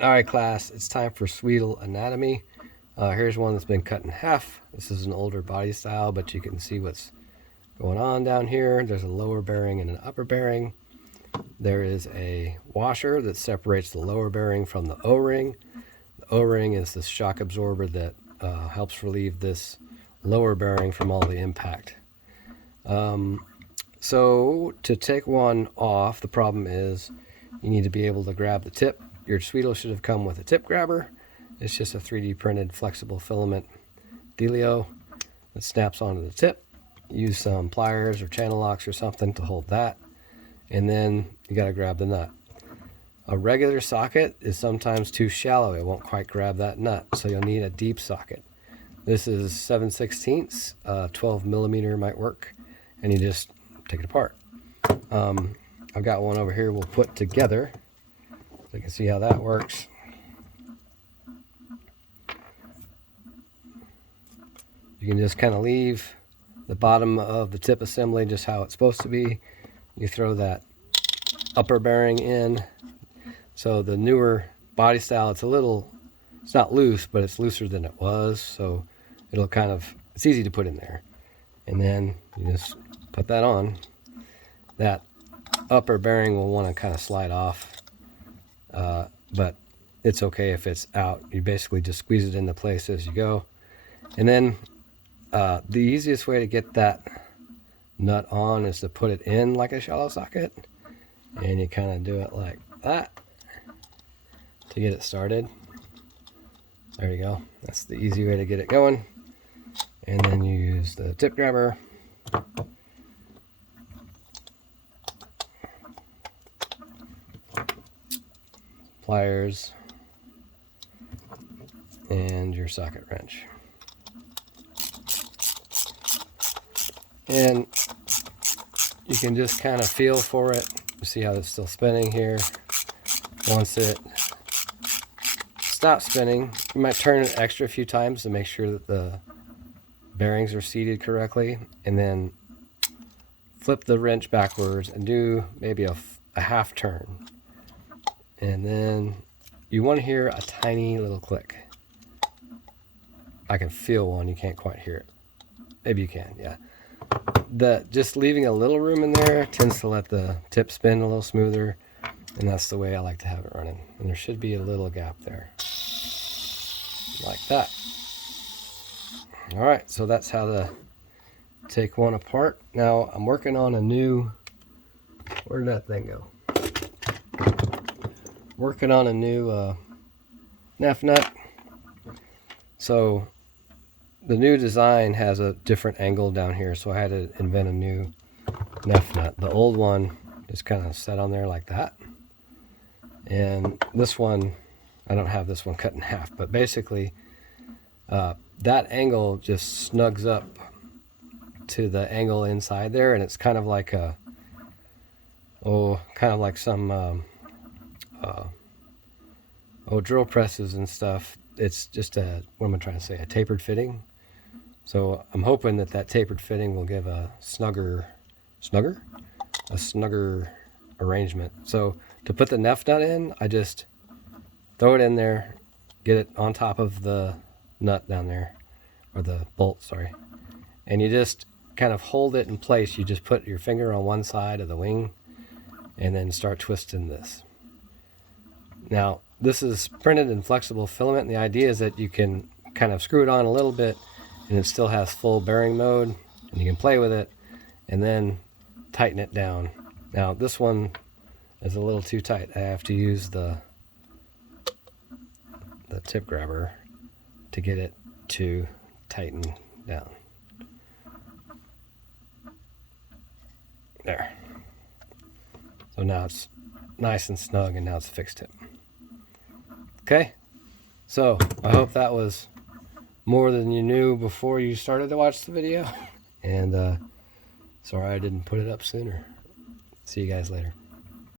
Alright class, it's time for Sweetle anatomy. Here's one that's been cut in half. This is an older body style, but you can see what's going on down here. There's a lower bearing and an upper bearing. There is a washer that separates the lower bearing from the O-ring. The O-ring is the shock absorber that helps relieve this lower bearing from all the impact. So to take one off, the problem is you need to be able to grab the tip. Your Sweetle should have come with a tip grabber. It's just a 3D printed flexible filament dealio that snaps onto the tip. Use some pliers or channel locks or something to hold that. And then you got to grab the nut. A regular socket is sometimes too shallow. It won't quite grab that nut. So you'll need a deep socket. This is 7/16. 12 millimeter might work. And you just take it apart. I've got one over here we'll put together. So you can see how that works. You can just kind of leave the bottom of the tip assembly just how it's supposed to be. You throw that upper bearing in. So the newer body style, it's not loose, but it's looser than it was. So it's easy to put in there. And then you just put that on. That upper bearing will want to kind of slide off. But it's okay if it's out. You basically just squeeze it into place as you go. And then the easiest way to get that nut on is to put it in like a shallow socket. And you kind of do it like that to get it started. There you go. That's the easy way to get it going. And then you use the tip grabber. Pliers and your socket wrench. And you can just kind of feel for it. You see how it's still spinning here. Once it stops spinning, you might turn it extra few times to make sure that the bearings are seated correctly, and then flip the wrench backwards and do maybe a half turn. And then you want to hear a tiny little click. I can feel one. You can't quite hear it. Maybe you can, yeah. Just leaving a little room in there tends to let the tip spin a little smoother, and that's the way I like to have it running. And there should be a little gap there, like that. All right, so that's how to take one apart. Now I'm working on a new, where did that thing go? Working on a new neff nut. So the new design has a different angle down here, so I had to invent a new neff nut. The old one is kind of set on there like that. And this one, I don't have this one cut in half, but basically that angle just snugs up to the angle inside there, and it's kind of like some drill presses and stuff. It's just a tapered fitting. So I'm hoping that tapered fitting will give a snugger arrangement. So to put the neff nut in, I just throw it in there, get it on top of the nut down there, or the bolt, sorry. And you just kind of hold it in place. You just put your finger on one side of the wing and then start twisting this. Now, this is printed in flexible filament, and the idea is that you can kind of screw it on a little bit and it still has full bearing mode, and you can play with it and then tighten it down. Now, this one is a little too tight. I have to use the tip grabber to get it to tighten down. There. So now it's nice and snug, and now it's a fixed tip. Okay, so I hope that was more than you knew before you started to watch the video. And sorry I didn't put it up sooner. See you guys later.